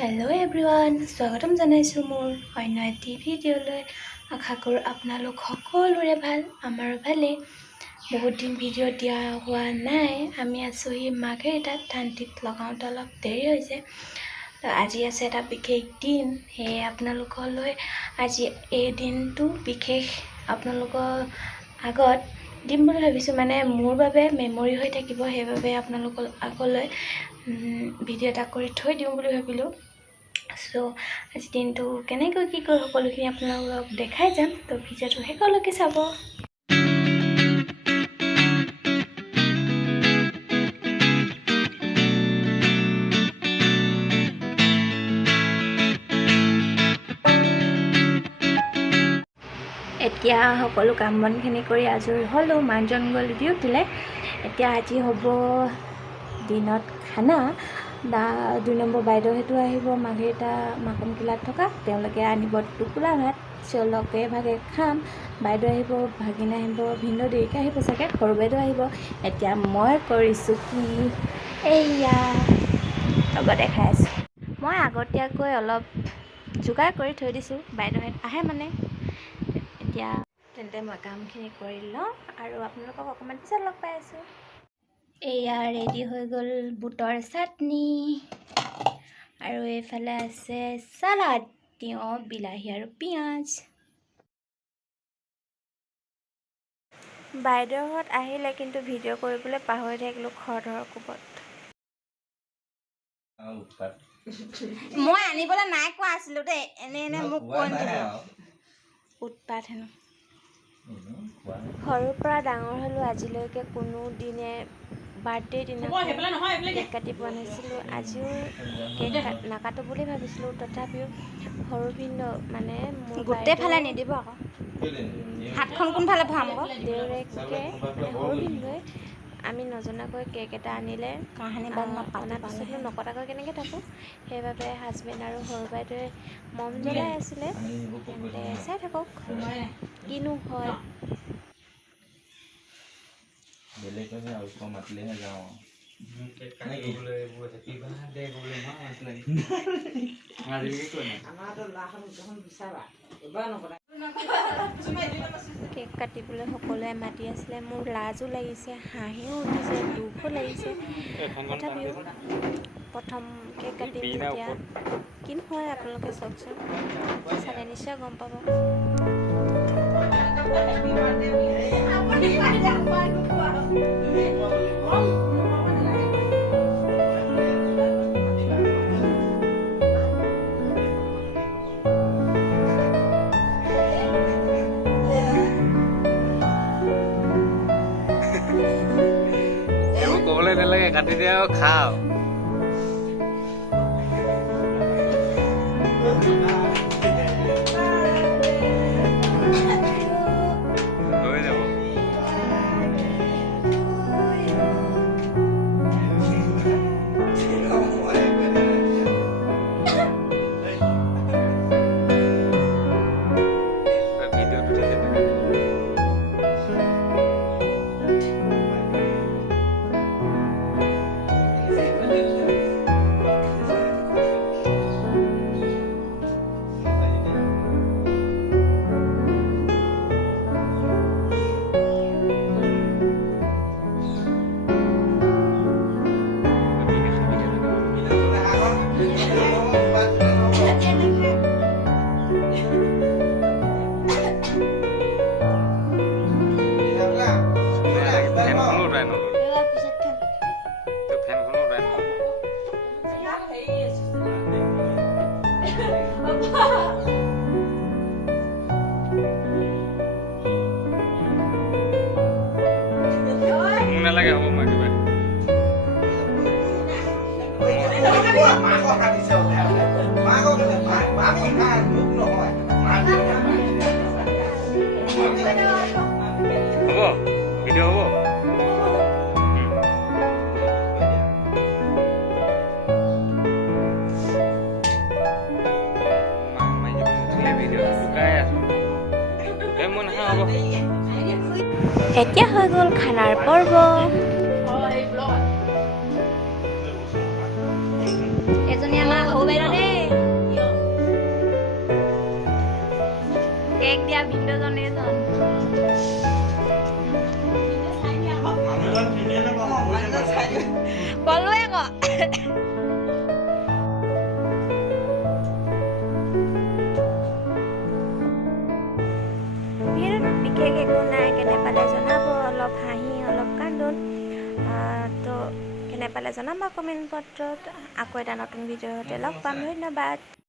Hello' everyone, স্বাগতম জনাইছোঁ মোৰ অন্য এটি ভিডিঅ'লৈ। আশা কৰোঁ আপোনালোক সকলোৰে ভাল, আমাৰো ভালেই। বহুত দিন ভিডিঅ' দিয়া হোৱা নাই। আমি আছোঁহি মাৰ্ঘেৰিটাত, ধানটিত লগাওঁতে অলপ দেৰি হৈছে। আজি আছে এটা বিশেষ দিন, সেয়ে আপোনালোকলৈ আজি এই দিনটো বিশেষ আপোনালোকৰ আগত দিম বুলি ভাবিছোঁ। মানে মোৰ বাবে মেমৰি হৈ থাকিব, সেইবাবে আপোনালোকৰ আগলৈ ভিডিঅ' এটা কৰি থৈ দিওঁ বুলি ভাবিলোঁ। চ' আজি দিনটো কেনেকৈ কি কৰোঁ সকলোখিনি আপোনালোকক দেখাই যাম। তো ভিডিঅ'টো শেষলৈকে চাব। এতিয়া সকলো কাম বনখিনি কৰি আজৰি হ'লোঁ। মানুহজন গ'ল ডিউটিলৈ। এতিয়া আজি হ'ব দিনত খানা। 2 নম্বৰ বাইদেউহেঁতো আহিব মাৰ্ঘেৰিটা মাকনকিলাত থকা। তেওঁলোকে আনিব টোপোলা ভাত, লগে ভাগে খাম। বাইদেউ আহিব, ভাগিন আহিব, ভিনদেউ দেৰিকৈ আহিব চাগে, সৰু বাইদেউ আহিব। এতিয়া মই কৰিছোঁ কি, এইয়া লগত দেখাই আছোঁ। মই আগতীয়াকৈ অলপ যোগাৰ কৰি থৈ দিছোঁ, বাইদেউহেঁত আহে মানে। এতিয়া তেন্তে মই কামখিনি কৰি লওঁ আৰু আপোনালোকক অকণমান পিছত লগ পাই আছোঁ। এয়া ৰেডি হৈ গ'ল বুটৰ চাটনি, আৰু এইফালে আছে চালাড, তিয়ঁহ, বিলাহী আৰু পিঁয়াজ। বাইদেউহঁত আহিলে, কিন্তু ভিডিঅ' কৰিবলৈ পাহৰি থাকিলোঁ খৰধৰৰ কোবত। মই আনিবলৈ নাই কোৱা আছিলোঁ দেই, এনে মোক কৈ উৎপাত হেনো। সৰুৰ পৰা ডাঙৰ হ'লোঁ, আজিলৈকে কোনো দিনে বাৰ্থডে দিনা কেক কাটি পোৱা নাছিলোঁ। আজিও কেক নাকাটো বুলি ভাবিছিলোঁ, তথাপিও সৰু ভিনদেউ মানে মোৰ গোটেই ফালে নিদিব আকৌ, হাতখন কোনফালে ভৰাম আকৌ। দেউৰেকে মানে সৰু ভিনদেউৱে আমি নজনাকৈ কেক এটা আনিলে, অনাৰ পিছতনো নকটাকৈ কেনেকৈ থাকোঁ। সেইবাবে হাজবেণ্ড আৰু সৰু বাইদেৱে মম জ্বলাই আছিলে। তেন্তে চাই থাকক কিনো হয়। মাতিলেহে যাওঁ। কেক কাটিবলৈ সকলোৱে মাতি আছিলে। মোৰ লাজো লাগিছে, হাঁহিও উঠিছে, দুখো লাগিছে। তথাপিও প্ৰথম কেক কাটিম যেতিয়া কিনো হয় আপোনালোকে চাওকচোন, চালে নিশ্চয় গম পাব। ক'বলৈ নালাগে, কাটি দিয়া আৰু খাওঁ। হৈ যাব। নালাগে হ'ব মই কিবা হ'ব ভিডিঅ' হ'ব। এতিয়া হৈ গ'ল খানাৰ পৰ্ব। এজনী আমাৰ সৰু বাইদেউ দেই। ক'লোৱে আকৌ বিশেষ একো নাই কেনে পালে জনাব অলপ হাঁহি অলপ কান্দোন তো কেনে পালে জনাব কমেণ্ট পত্ৰত আকৌ এটা নতুন ভিডিঅ'ৰ সৈতে লগ পাম ধন্যবাদ